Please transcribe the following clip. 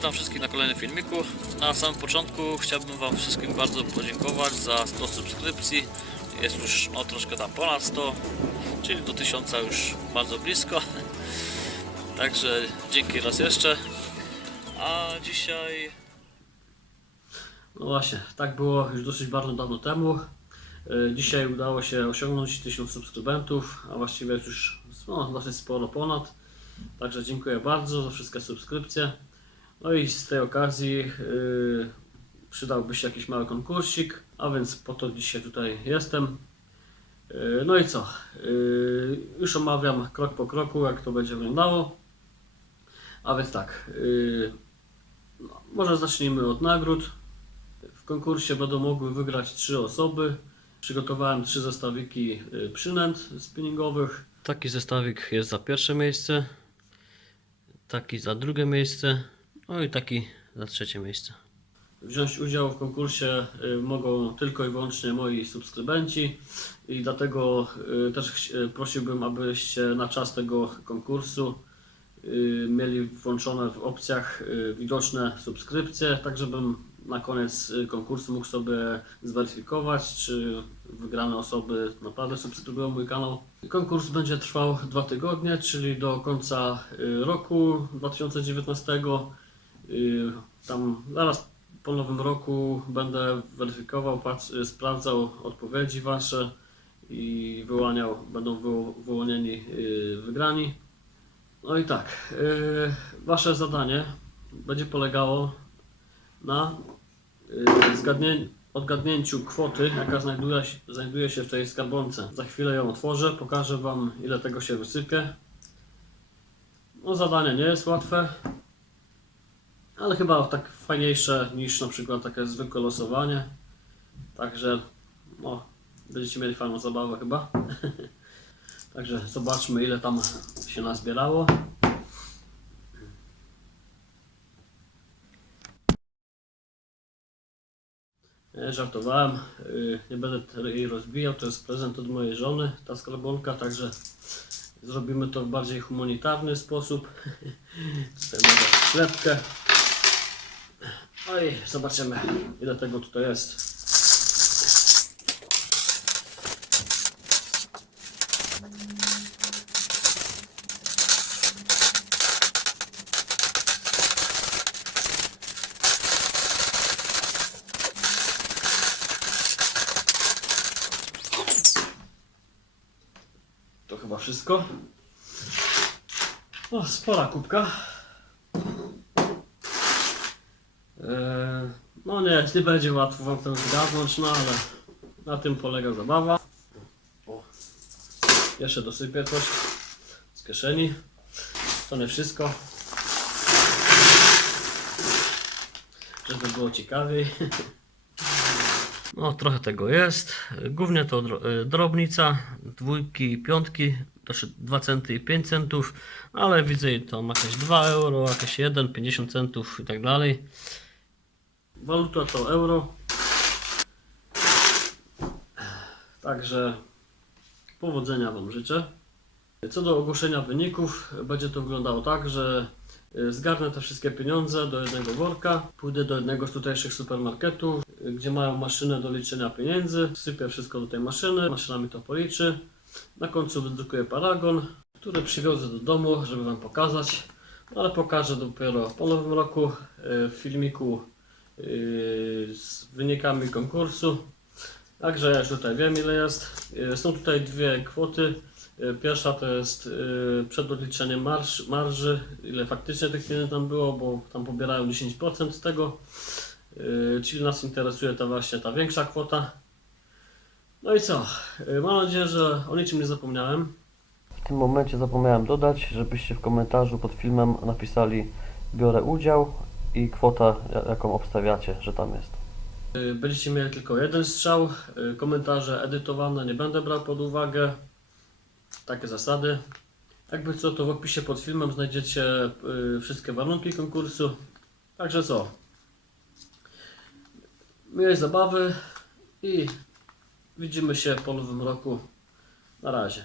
Witam wszystkich na kolejnym filmiku. Na samym początku chciałbym Wam wszystkim bardzo podziękować za 100 subskrypcji. Jest już no, troszkę tam ponad 100, czyli do 1000 już bardzo blisko. Także dzięki raz jeszcze. A dzisiaj No właśnie, tak było już dosyć bardzo dawno temu. E, Dzisiaj udało się osiągnąć 1000 subskrybentów, a właściwie już no, dosyć sporo ponad. Także dziękuję bardzo za wszystkie subskrypcje. No i z tej okazji yy, przydałby się jakiś mały konkursik, a więc po to dzisiaj tutaj jestem. Yy, no i co? Yy, już omawiam krok po kroku, jak to będzie wyglądało. A więc tak, yy, no, może zacznijmy od nagród. W konkursie będą mogły wygrać trzy osoby. Przygotowałem trzy zestawiki y, przynęt spinningowych. Taki zestawik jest za pierwsze miejsce, taki za drugie miejsce, no i taki za trzecie miejsce. Wziąć udział w konkursie y, mogą tylko i wyłącznie moi subskrybenci i dlatego y, też y, prosiłbym, abyście na czas tego konkursu mieli włączone w opcjach widoczne subskrypcje, tak żebym na koniec konkursu mógł sobie zweryfikować, czy wygrane osoby naprawdę subskrybują mój kanał. Konkurs będzie trwał dwa tygodnie, czyli do końca roku 2019. Y, Tam zaraz po nowym roku będę weryfikował, y, sprawdzał odpowiedzi Wasze i wyłaniał, będą wyło- wyłonieni y, wygrani. No i tak, wasze zadanie będzie polegało na odgadnięciu kwoty, jaka znajduje znajduje się w tej skarbonce. Za chwilę ją otworzę, pokażę wam ile tego się wysypie. No zadanie nie jest łatwe, ale chyba tak fajniejsze niż na przykład takie zwykłe losowanie. Także no, będziecie mieli fajną zabawę chyba. Także zobaczmy ile tam się nazbierało. Nie, żartowałem. Yy, Nie będę jej rozbijał. To jest prezent od mojej żony, ta skarbonka, także zrobimy to w bardziej humanitarny sposób. Tutaj mamy sklepkę. No i zobaczymy ile tego tutaj jest. To chyba wszystko. O, spora kubka. No nie, nie będzie łatwo wam to zgadnąć, no ale na tym polega zabawa. Jeszcze dosypię coś z kieszeni. To nie wszystko. Żeby było ciekawiej. No, trochę tego jest. Głównie to y, drobnica, dwójki i piątki, to 2 centy i 5 centów, ale widzę i tam jakieś 2 euro, jakieś 1, 50 centów i tak dalej. Waluta to euro. Także powodzenia Wam życzę. Co do ogłoszenia wyników, będzie to wyglądało tak, że y, zgarnę te wszystkie pieniądze do jednego worka, pójdę do jednego z tutejszych supermarketów, y, gdzie mają maszynę do liczenia pieniędzy, wsypię wszystko do tej maszyny, maszyna mi to policzy. Na końcu wydrukuję paragon, który przywiozę do domu, żeby Wam pokazać, ale pokażę dopiero po nowym roku y, w filmiku z wynikami konkursu. Także już tutaj wiem ile jest. Y, Są tutaj dwie kwoty. Y, Pierwsza to jest przed odliczeniem marsz, marży, ile faktycznie tych pieniędzy tam było, bo tam pobierają 10% z tego. Czyli nas interesuje ta właśnie ta większa kwota. No i co? Mam nadzieję, że o niczym nie zapomniałem. W tym momencie zapomniałem dodać, żebyście w komentarzu pod filmem napisali biorę udział i kwota ja- jaką obstawiacie, że tam jest. Y, Będziecie mieli tylko jeden strzał. Y, Komentarze edytowane nie będę brał pod uwagę. Takie zasady. Jakby co, to w opisie pod filmem znajdziecie y, wszystkie warunki konkursu. Także co? Miłej zabawy i widzimy się po nowym roku. Na razie.